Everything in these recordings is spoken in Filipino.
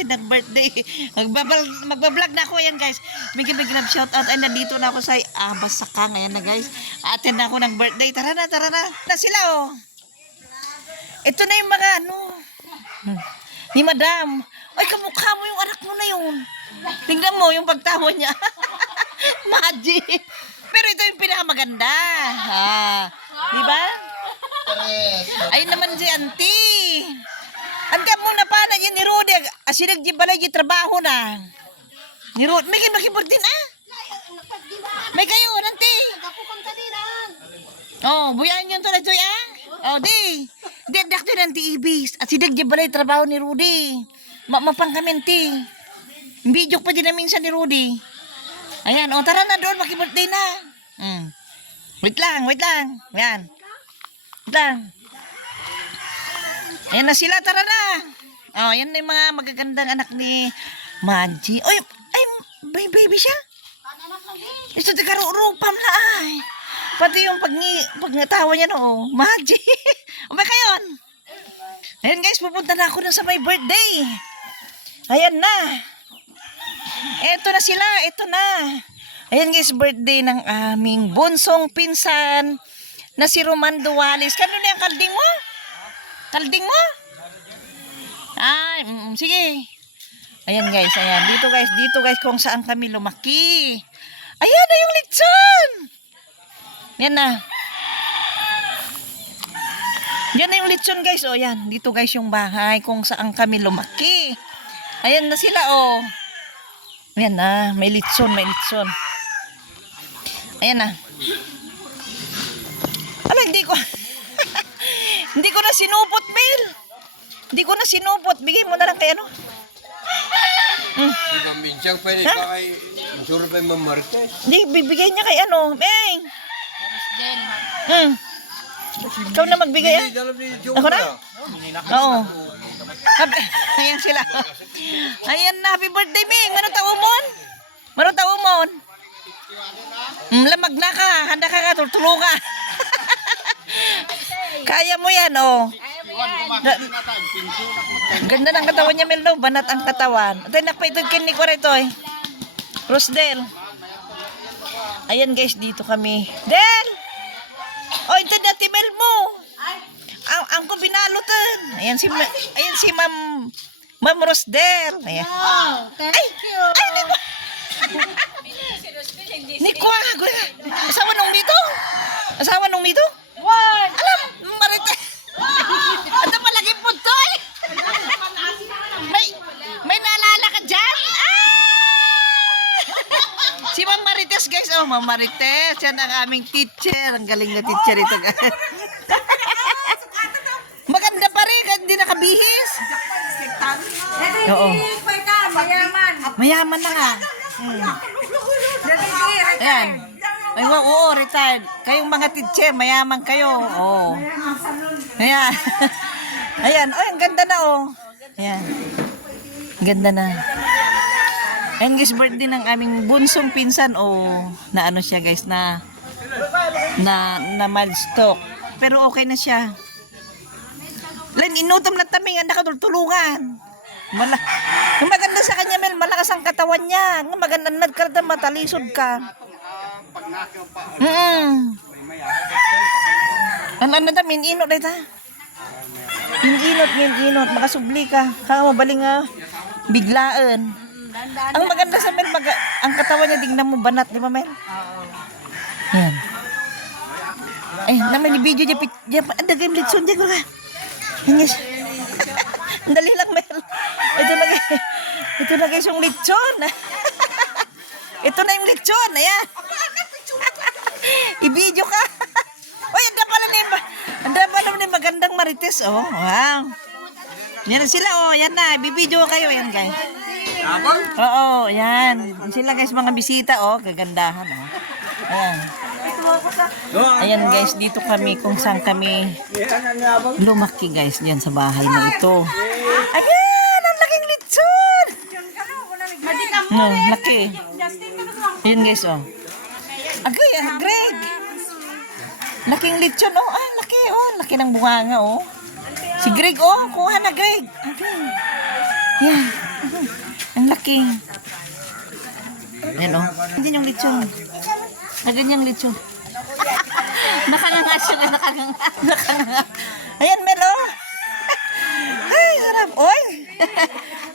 natin nag-birthday. Magbablog na ako. Ayan guys. Bigyan shout out. Ay, nandito na ako sa Basakang. Ayan na guys. Attend na ako ng birthday. Tara na. Na sila oh. Ito na yung mga ano. Ni Madam. Ay, kamukha mo yung anak mo na yun. Tingnan mo yung pagtawa niya. Magic. Pero ito yung pinakamaganda. Di ba? Ayun naman si Auntie. Hanggang muna pa na yan ni Rudy. Asinag di balay di trabaho na. Ni Rudy. May makibag din May kayo, Auntie. Oh, buyan yun to na Joy Oh, di. Dak din Auntie Ibis. At sinag di balay trabaho ni Rudy. Mapang kami, Auntie. Video pa din na minsan ni Rudy. Ayan, oh, tara na doon, makibirthday na. Wait lang. Ayan. Wait lang. Ayan na sila, tara na. Oh, yan na yung mga magagandang anak ni Maji. Ay, may baby siya. Ito, tikarurupam na ay. Pati yung pagngatawa niya, no, Maji. Umay kayon. Ayan guys, pupunta na ako na sa my birthday. Ayan na. Eto na sila, eto na. Ayan guys, birthday ng aming bunsong pinsan na si Romando Walis. Kano na yung kalding mo? Kalding mo? Ay, sige. Ayan guys, ayan. Dito guys kung saan kami lumaki. Ayan na yung litson. Yan na. Yan na yung litson guys. O yan, dito guys yung bahay kung saan kami lumaki. Ayan na sila oh. Ayan na, may litson. Ayan na. Ano, hindi ko na sinupot, Mel. Hindi ko na sinupot. Bigay mo na lang kay ano. Di ba minsan pwede pa kay Suro pa yung Mamarte? Hindi, bibigay niya kay ano. Meng. Ikaw na magbigay Ako na? Oo. Ayan sila. Ayan na, happy birthday, Meng. Mano tao mon? Lamag na ka. Handa ka nga, tultulo ka. Kaya mo yan, oh. Ganda ng katawan niya, Mel, no? Banat ang katawan. At ay, nakpaitod kinik ko rito, eh. Rosdel. Ayan, guys, dito kami. Del! Oh, ito na, Timel mo. Ang ko binalutan. Ayan si Ma'am Rosdel. Ayan. Thank you. Ay, Nikwa. Asawa nung mito? One. Alam, Marite. Ano palagi po to eh? May naalala ka dyan? Si Ma'am Marites guys. Oh, Ma'am Marites. Yan ang aming teacher. Ang galing na teacher ito guys. Maganda pa rin. Hindi nakabihis. Oo. Mayaman na nga. Ayan. Ay, oo, retired. Kayong mga teacher, mayaman kayo. Oo. Ayan. Ayan. Oh, ang ganda na, oh. Ayan. Ganda na. Ayan, guys, birthday ng aming bunsong pinsan. Oh, na ano siya, guys, na mild stroke. Pero okay na siya. Lan, inutom na taming, ang nakatultungan. Yung maganda sa kanya, Mel, malakas ang katawan niya. Yung maganda, nagkarda, matalisod ka. Ano na, min-inot na ito. Min-inot. Makasubli ka. Kaya mabaling biglaan. Ang maganda sa Mel, ang katawan niya, tingnan mo, banat, di ba, Mel? Yan. Ay, naman yung video niya, ang dagay yung litson niya, ka. Hingis. Dali lang, Mel. Ito na guys yung litson. Ito na yung litson. Ayan. I-video ka. Uy, anda pala na yung magandang Marites. Oh, wow. Yan sila, oh. Yan na. I-video kayo. Yan, guys. Oo, yan. Sila, guys, mga bisita, oh. Kagandahan, oh. Ayan. Ayan, guys. Dito kami kung saan kami lumaki, guys. Diyan sa bahay na ito. Ayan! Ang laking litson! Laki. Ayan, guys, oh. Agay, Greg. Laking litson, oh. Ah, laki, oh. Laki ng bunganga, oh. Si Greg, oh. Kuha na, Greg. Agay. Yan. Ang laki. Yan o. Ganyan yung lechon. Ganyan yung lechon. Nakanganga siya. Nakanganga. Ayan, Mel, oh. Ay, sarap. Oy.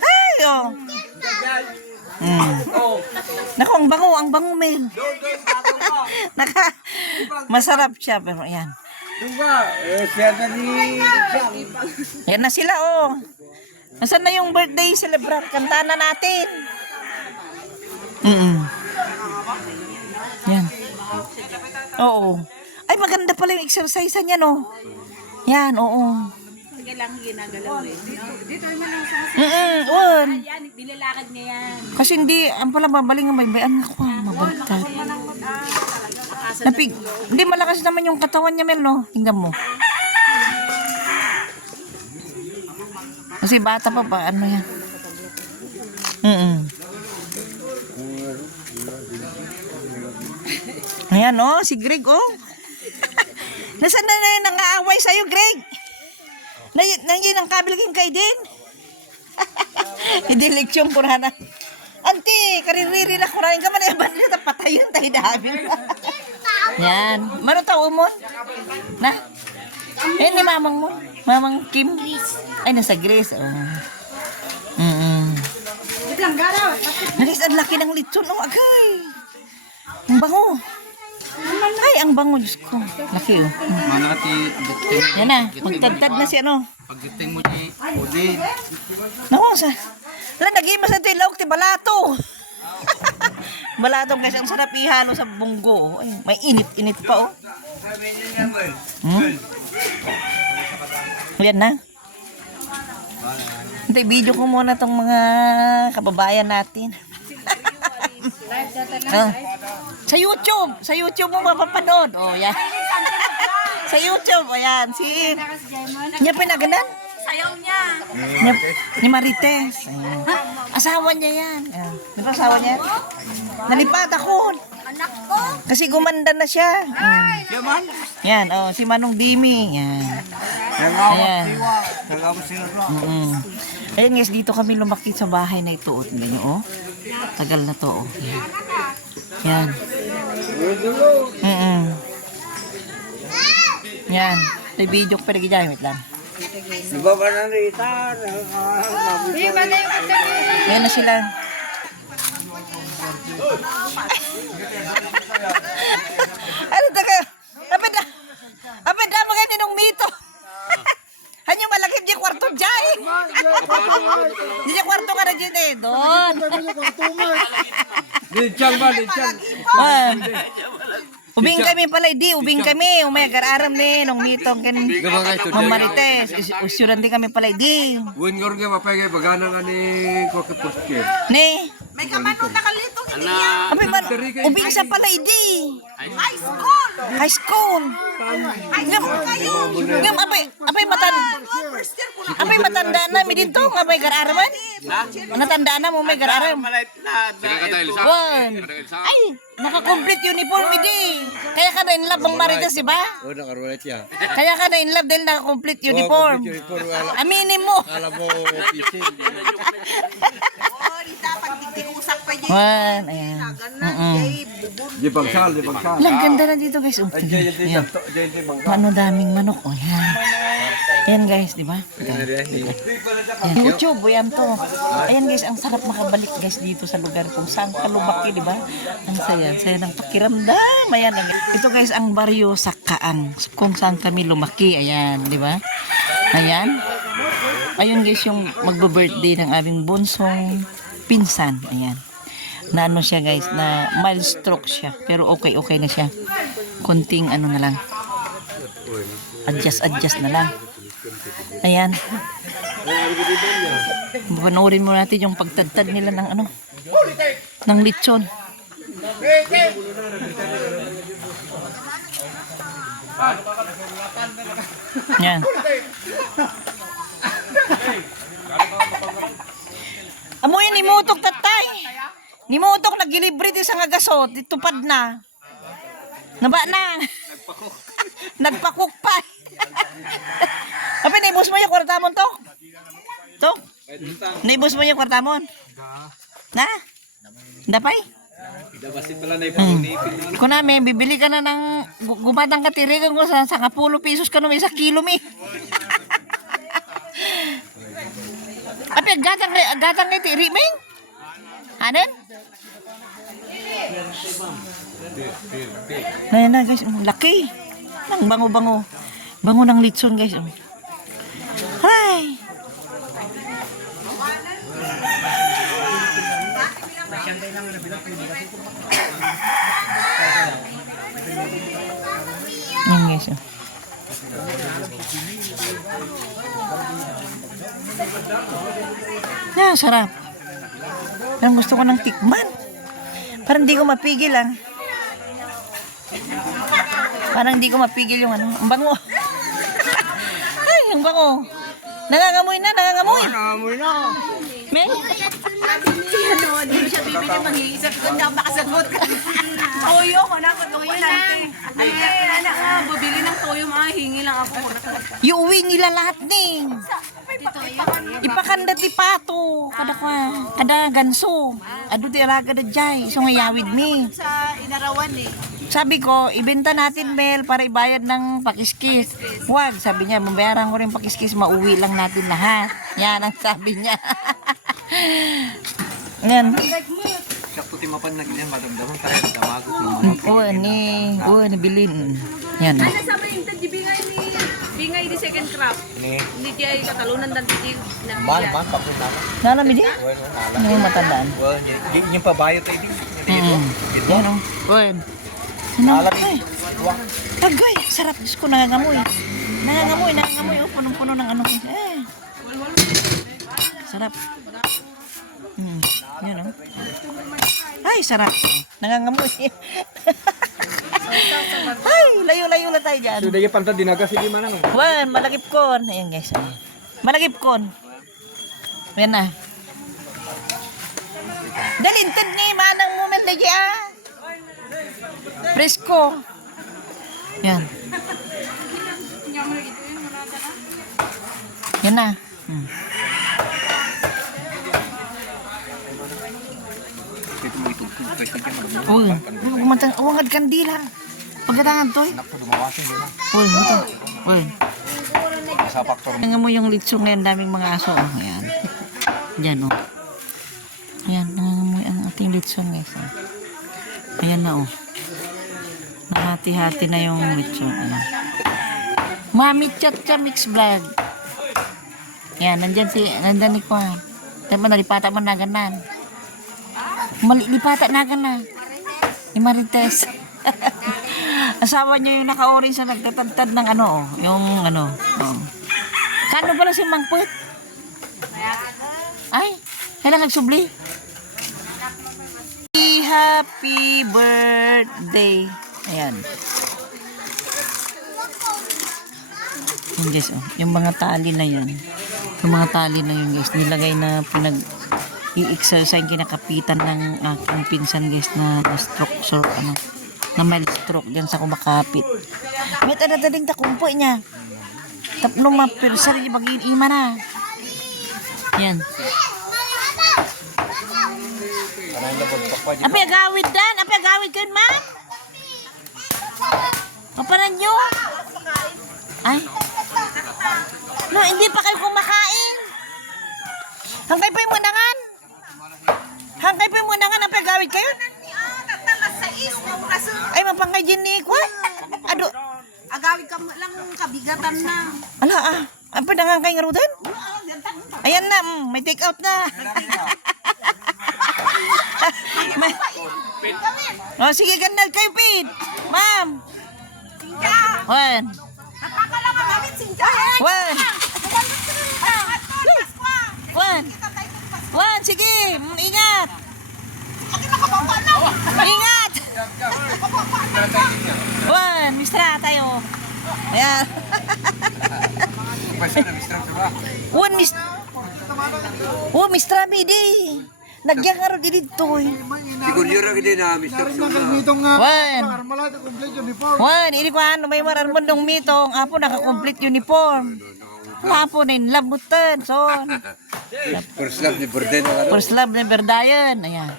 Ay, oh. Naku, ang bango, Mel. Masarap siya, pero ayan. Yan na sila, oh. Nasaan na yung birthday celebrant? Kanta na natin. Yan. Oo. Ay, maganda pala yung exercise niya, no? Yan, oo. Sige lang ginagalaw eh. Dito naman lang sa Un. yan, nilalakad niya yan. Kasi hindi, ang pala babaling ang may bayan ako. Mabaliktad. Napig, hindi malakas naman yung katawan niya, Mel, no? Tingnan mo. Kasi bata pa ba, ano yan? Ayan, oh, si Greg, oh. Nasaan na yung nangaaway sa'yo, Greg? Nandiyan ang kabilagin kay din. Hindi leksyon po na. Auntie, kaririri na kurain ka man. Ba nila patayon tayo dami. Yan. Mano tao mo? Na? Eh, ni mamang mo. Mamang Kim. Ay, nasa Grace. Itlang garaw. Nalis, ang laki ng litson. Oh, agay. Ang bango. Ay, ang bango, Diyos ko. Laki, oh. Yan na. Magtagtad na si ano. Pagdating mo ni Udi. Naku, wala, nag-imas na tilaw, ti balato. Balatong kasi ang sarap ihalo sa bunggo. Ay, may init-init pa, oh. Yan na. Hindi, video ko muna tong mga kababayan natin. Oh. Sa YouTube mo mapapanood. Oh, yan. Sa YouTube, ayan. Si niya pinaganan? Sayaw niya. Ni Marites. Ayan. Asawa niya yan. Ayan. Di ba asawa niya? Nalipat ako. Anak ko. Kasi gumanda na siya. Yan, oh, si Manong Dimi. Yan. Ayan. Ayan guys, dito kami lumaki sa bahay na ito. Tingnan nyo, oh. Tagal na to, oh. Yan. Yan. May video ko pa nagigyan. Wait lang. Diba ba na rita? Di ba na yung katabi? Yan na sila. Ano taga? Apit na mga ninong mito. Hanyo malakip di kwarto dyan. Di di kwarto ka na dyan eh. Doon. Lichang ba, lichang? Ubing kami pala, ubing kami. Umay aram ni nung mitong kan Mamarites. Usyuran din kami pala, Win nga rin mapagay, bagana nga ni Kwakapuske. Ni. May kamanong nakalito. Abay man, ubing sa pala, High school. High school. Ngam, abay matanda na mi dito, abay gararaman. Natanda na mo may gararam. Ay, naka-complete uniform di. Kaya ka na in love bang Marites, di ba? Oo, nakarulit yan. Kaya ka na in love dahil naka-complete uniform. Aminin mo. Alam mo, opisin. Wan, ayan. Di bagsal, di bagsal. Lang ganda na dito guys. Oh, ayan. Ano daming manok. Oh, yan. Ayan guys, di ba? Ayan. YouTube, yan to. Ayan guys, ang sarap makabalik guys dito sa lugar kung saan kalubaki, di ba? Ang saya ng pakiramdam. Ayan. Ito guys, ang baryo sa Kaang. Kung saan kami lumaki. Ayan, di ba? Ayan. Ayun guys, yung magbo-birthday ng aming bunsong pinsan. Ayan. Na ano siya guys, na mild stroke siya. Pero okay na siya. Konting ano na lang. Adjust na lang. Ayan. Panoorin mo natin yung pagtadtad nila ng ano. Ng lechon. Yan. Amoy ni Mutok tatay. Ni Mutok nagilibre di sa ngagasot, ditupad na. Naba na. Nagpakuk pa. Apa ni bos mo yung kwarta mo to? To? Naibos mo yung kwartamon? Na? Dapay? Kung namin, bibili ka na ng gumatang katirigan ko sa 10 pesos ka naman 1 kilo mi. Api, gatang kay tiri, Ming? Anen? Na guys, laki. Nang bango-bango. Bango ng litson guys. Hi. Yan guys. Sarap. Parang gusto ko ng tikman. Parang hindi ko mapigil lang. Parang hindi ko mapigil yung ano. Ang bango. Ay, ang bango. Nangangamoy na, nangangamoy. Nangangamoy na. Men? Hindi mo siya bibili, mag-iisip ko na makasagot ka. Toyo, wala ko toyo natin. Anak nga, bubili ng toyo, mga hingi lang ako. Iuwi nila lahat ning. Ipakanda ti pato. Kada ganso. Ado ti araga da jay. So ngayawid mi. Sa inarawan eh. Sabi ko, ibenta natin Mel para ibayad ng pakiskis. Huwag, sabi niya, mabayaran ko rin pakiskis, mauwi lang natin lahat. Yan ang sabi niya. Yan. Siya puti mapan na ganyan, madamdaman tayo, damagot naman. Ni bilin. Yan. Ano sabi yung tadi bingay di second crop. Hindi diya katalunan dan tadi Man, papun naman. Nalami di? Well, nala. Ano yung matandaan? Well, yung pabayo tayo din. Yan o. Good. Ano? Ay, Wah. tagay. Sarap. Diyos ko, nangangamoy. Nangangamoy. Oh, punong-puno ng ano. Sarap. Yan o. Ay, sarap. Nangangamoy. Ay, layo-layo na tayo dyan. So, dahil pantad dinaga si Lima na no? Wan, malagip kon. Ayan guys. Ayan. Malagip kon. Ayan na. Dalinted ni manang moment na dyan. Presko. Yan. Yan na. Uy, umangad kandila. Pagkatangan to eh. Nakpo, dumawasin nila. Uy, ito. Uy. Sa faktor. Tingnan mo yung litso ngayon, daming mga aso. Oh, ayan. Diyan, oh. Ayan, nangangamoy ang ating litso guys. Oh. Ayan na, oh. Nahati-hati na yung litso. Ayan. Mami Chacha Mix Vlog. Ayan, nandyan ni Kwan. Tayo nalipata mo na ganan. Lipata na ganan. Ni Marites. Asawa niya yung naka-orange na nagtatad ng ano, oh. Yung ano, oh. Kano pala si Mangput? Ay, kailan nagsubli? Happy birthday. Ayan. Yung guys, oh. Yung mga tali na yan. Yung mga tali na yun guys. Nilagay na i-exercise kinakapitan ng aking pinsan guys na stroke ano. Na mild stroke dyan sa kumakapit. May tadadaling takumpo niya. Tapno mapirsa rin mag-iima na. Yan. Api agawid dan? Api agawid kayo ma? Kapanan nyo? Ay. No, hindi pa kayo kumakain. Hangkay pa yung munangan. Hangkay pa yung munangan. Api agawid kayo? Ay, mapangay din ni Kwa. Ado. Agawid ka lang kabigatan na. Ala, apa dengan kay ngarudan? Ayan na, may take out na. Oh, sige, gandal kayo, Pete. Ma'am. Wan. Napakalang ang gamit, Sinja. Wan. Wan. Wan, sige, ingat. Ingat. Wan, mistra tayo. Ayan. Mistra Midi. Nagyang nga rin dito eh. Siguro yun rin din na Mr. Sula. Wan, ini ko ano, may maran mo nung mitong. Apo, naka-complete uniform. Apo na labutan, son. First love ni Borden ang ano. First love never die yun. Ayan.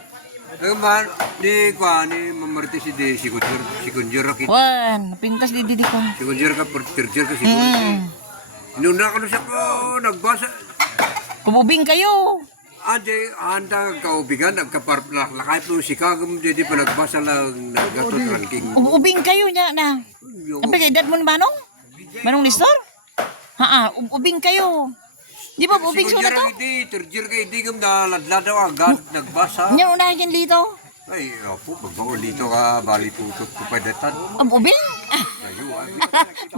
Ang man, ni Mamarti si Kunjur kita. Wan, pintas di didi ko. Si Kunjur ka, terjer ka siguro. Inuna ko na siya ko, nagbasa. Kumubing kayo. Ade, anda kaubigan, nagkaparlakay po si Kagam, jadi pa nagbasa lang nagatot ranking. Ubing kayo niya na. Ang edad mo na manong? Manong Nestor? Ubing kayo. Di ba ubing Si sulat Kunjur to? hindi, terjer ka, hindi kam naladla daw agad, nagbasa. Niya unahin dito. Ay, opo, pagbago dito ka, bali putot ko pa datan. Ang ubing? Ayun,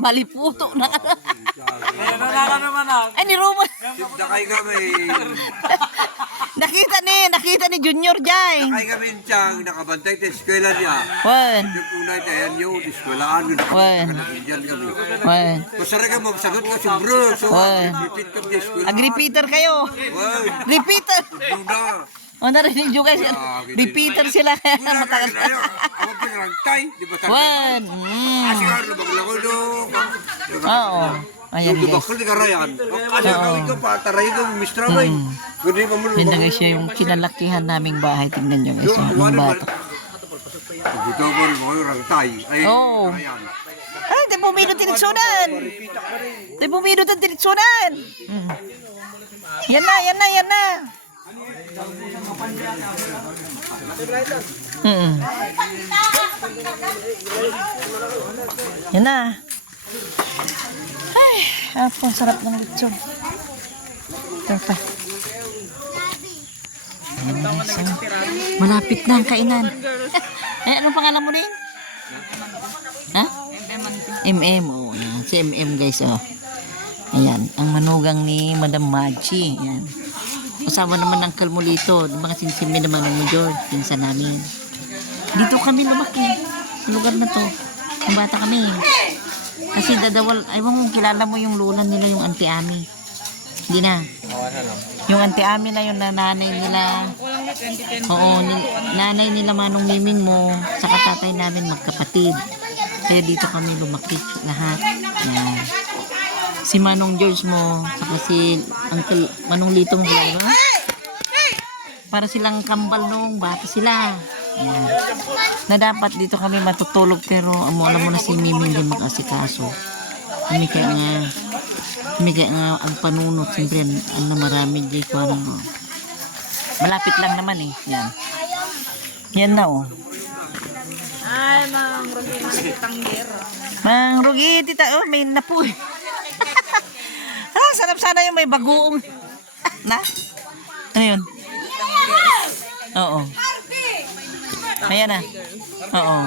Maliputo na. Kaya nanala naman ah. Ay, ni Roman. nakay kami, nakita ni Junior Jai. nakay kami siyang nakabantay sa eskwela niya. Wan, Yung unay tayo niyo, eskwelaan yun. Wan. Nakabindihan kami. wan. Masara ka magsagot ka si bro. So, Wan. repeat ka sa eskwela. Ag-repeater kayo. Wow, Repeater. Buda. O, narinig nyo guys. Repeater sila. Matagal. Huwag ka rangtay. Di ba tayo? Wan. Kasi nga, lubag-lako doon. Oo. Ayan guys. Lubag-lako di karayan. Kasi gawin ko pa, taray ko, mistra ba eh. Kundi pa mo Yan na guys yung kinalakihan naming bahay. Tingnan nyo guys. Yung bata. Dito ko rin mo yung rangtay. Ay, Oo. karayan. Ay, di pumido tinitsunan. Di pumido tinitsunan. Yan na, yan na, yan na. Yan na. Ay, ang sarap ng lechon. Ito pa. Ayan, guys, ah. Malapit na ang kainan. Eh, anong pangalan mo rin? Ha? MM. Oh, ayan. Si MM guys, oh. Ayan, ang manugang ni Madam Machi. Ayan. Kasama naman ng Kalmulito, mga sinsimi naman ng George, pinsan namin. Dito kami lumaki, sa lugar na to. Yung bata kami. Kasi dadawal, ayaw kung kilala mo yung lola nila, yung Auntie Ami. Hindi na. Yung Auntie Ami na yung nanay nila. Oo, nanay nila Manong Miming mo, saka tatay namin magkapatid. Kaya dito kami lumaki lahat. Yan. Si Manong George mo, saka si Uncle Manong Litong sila, no? Para silang kambal nung bata sila. Yan. Na dapat dito kami matutulog pero alam mo na si Mimi hindi mag-asikaso. Kami kaya nga ang panunot, siyempre ano marami di ko ano. Malapit lang naman eh. Yan. Yan na oh. Ay, Mang Rugi, tanggero. Mang Rugi, tita, oh, may napoy. Sarap sana yung may bagoong. Na? Ano yun? Oo. Ayan na. Oo.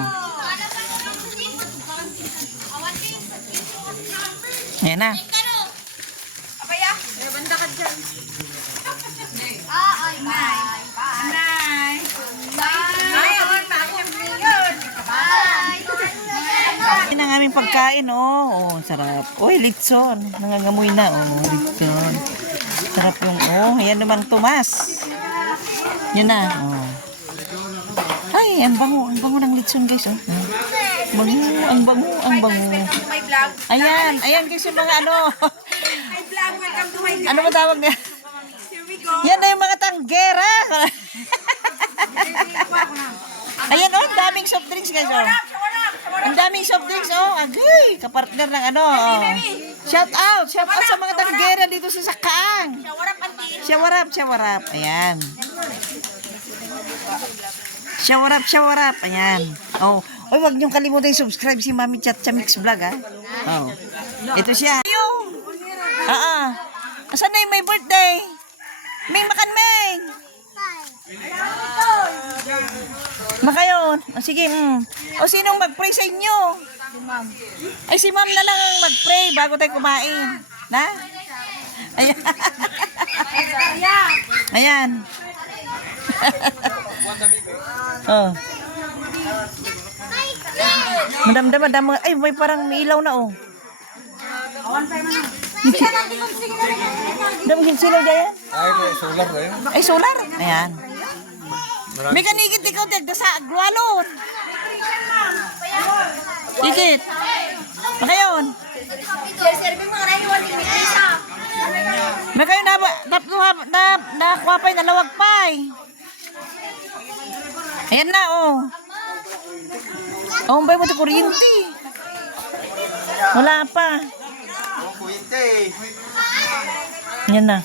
Ayan na. Banda ka dyan. Yan ang aming pagkain, oh. Oh, sarap. Uy, litson. Nangangamoy na, oh. Litson. Sarap yung, oh. Ayan naman, Tomas. Yan na, oh. Ay, ang bango ng litson, guys, oh. Bango, ang bango. Ayan, ayan guys yung mga ano. Ano ba tawag na? Yan na yung mga tanggera. Ayan, oh, daming soft drinks, guys, oh. Ang daming soft drinks, oh. Agay, kapartner ng ano, oh. Shout out sa mga tanggera dito sa Sakaang. Shawarap. Ayan. Shawarap. Ayan. Oh. Oy, wag niyong kalimutan subscribe si Mami Chacha Mix Vlog, ha. Oh. Ito siya. Asan na yung may birthday? May makan, May. Makayon. O sige. O sinong mag-pray sa inyo? Si Ma'am. Ay, si Ma'am na lang ang mag-pray bago tayo kumain. Na? Ayan. Ayan. Oh. Madam. Ay, may parang may ilaw na, oh. Damagin sila dyan? Ay, solar na yun. Ay, solar. Ayan. May kanigit ikaw dito sa agwalon. Ikit. Makayon. May kayo nakuha pa nalawag pa eh. Ayan na, oh. Oh, ba mo ito kuryente? Wala pa. Ayan na.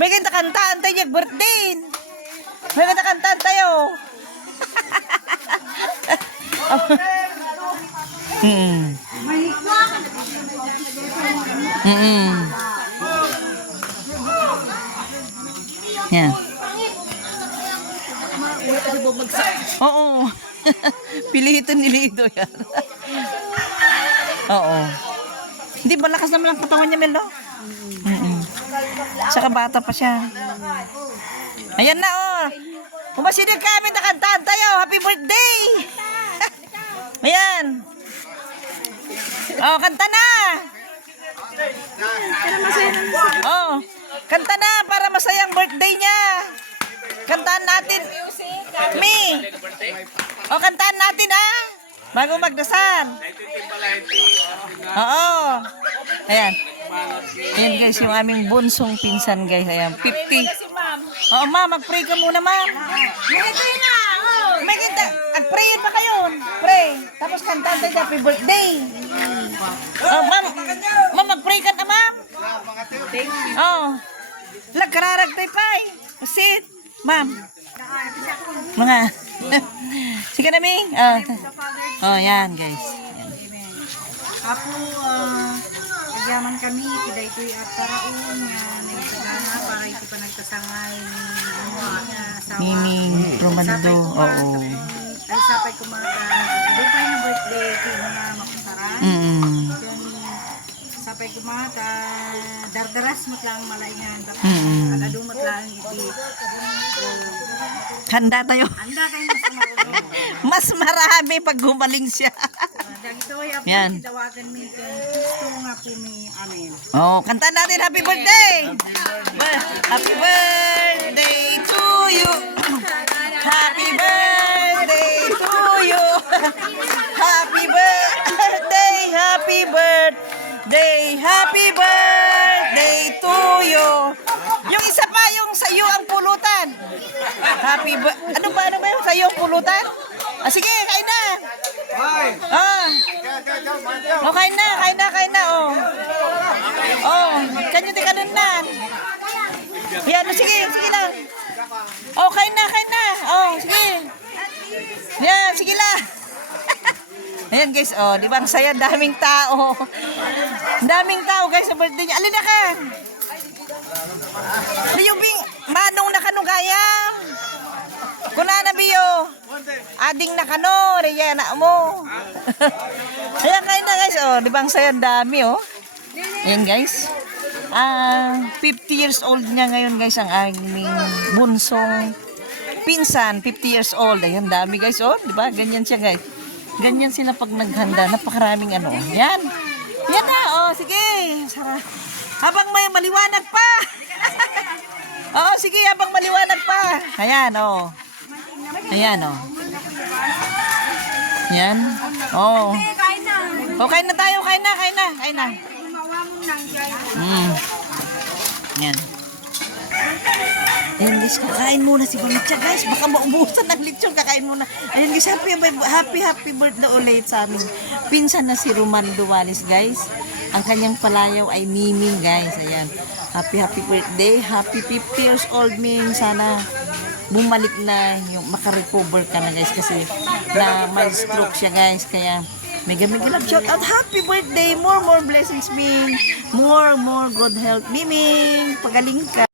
May kanta-kantaan tayo yung birthday. May kanta-kantaan tayo. Yan. Oo. Pilito nilito yan. Oo. Hindi, malakas naman ang katawan niya, Mel, no? Saka bata pa siya. Ayan na, oh. Kumasinig kami na kantaan tayo. Happy birthday! Ayan. Oh, kanta na! Oh, kanta na para masayang birthday niya. Kantaan natin. Mi. Oh, kantaan natin, ah. Bago magdasal. Oo. Ayan. Ayan guys, yung aming bunsong pinsan guys. Ayan, 50. Oo, ma, mag-pray ka muna, ma'am. May kita. Ag-pray pa kayo. Pray. Tapos kantaan tayo happy birthday. Oh, ma'am. Ma'am, mag-pray ka na, ma'am. Thank you. Oh. Lagkararag tayo pa eh. Sit. Ma'am. Mga. Sige na, Ming. Oh, yan guys. Amen. Apo, nagyaman kami, kita ito'y at paraon nga nagsagana para ito pa nagtasangay ni mga asawa. Miming Romando. Oo. Ay, sapay kumaka. Doon pa yung birthday, kaya mga makuntaran. Sapay kumaka. Dardaras mo lang malaingan. Aladumot lang iti. Handa tayo. Anda kayo mas marunong. Mas marami pag gumaling siya. Dagito ay apo, Yan. kitawagan mi kay Kristo nga po mi. Amen. Oh, kanta natin happy birthday. Happy birthday to you. Happy birthday to you. Happy birthday, happy birthday, happy birthday to you. Yung isa pa yung sa iyo ang pulutan. Happy birthday. Ano ba yung sa iyo ang pulutan? Ah, sige, kain na. Ah. Oh, kain na, oh. Oh, kanyo di kanunan. Yan, sige lang. Oh, kain na. Oh, sige. Yan, sige lang. Ayan guys, oh, di ba ang saya, daming tao. Daming tao guys sa birthday niya. Alin na ka? Biyubing, manong na kanugayam. Kuna na biyo. Ading na kano, riya na mo. Ayan, kain na guys, oh, di ba ang saya, dami, oh. Ayan guys. 50 years old niya ngayon guys, ang aming bunsong pinsan, 50 years old. Ayan, dami guys, oh, di ba? Ganyan siya guys. Ganyan sila pag naghanda, napakaraming ano. Yan. Yan na, oh, sige. Habang may maliwanag pa. Oo, sige, habang maliwanag pa. Ayan, oh. Ayan, oh. Yan. Oh. Oh, kain na tayo, kain na. Yan. Ayan guys, kakain muna si Bangitsa guys. Baka maubusan ng lechon, kakain muna. Ayan guys, happy birthday ulit sa amin. Pinsan na si Romando Walis guys. Ang kanyang palayaw ay Miming guys. Ayan. Happy birthday. Happy 50 years old Ming. Sana bumalik na yung makarecover ka na guys. Kasi na may stroke siya guys. Kaya mega love shout out. Happy birthday. More blessings Ming. More good health Miming. Pagaling ka.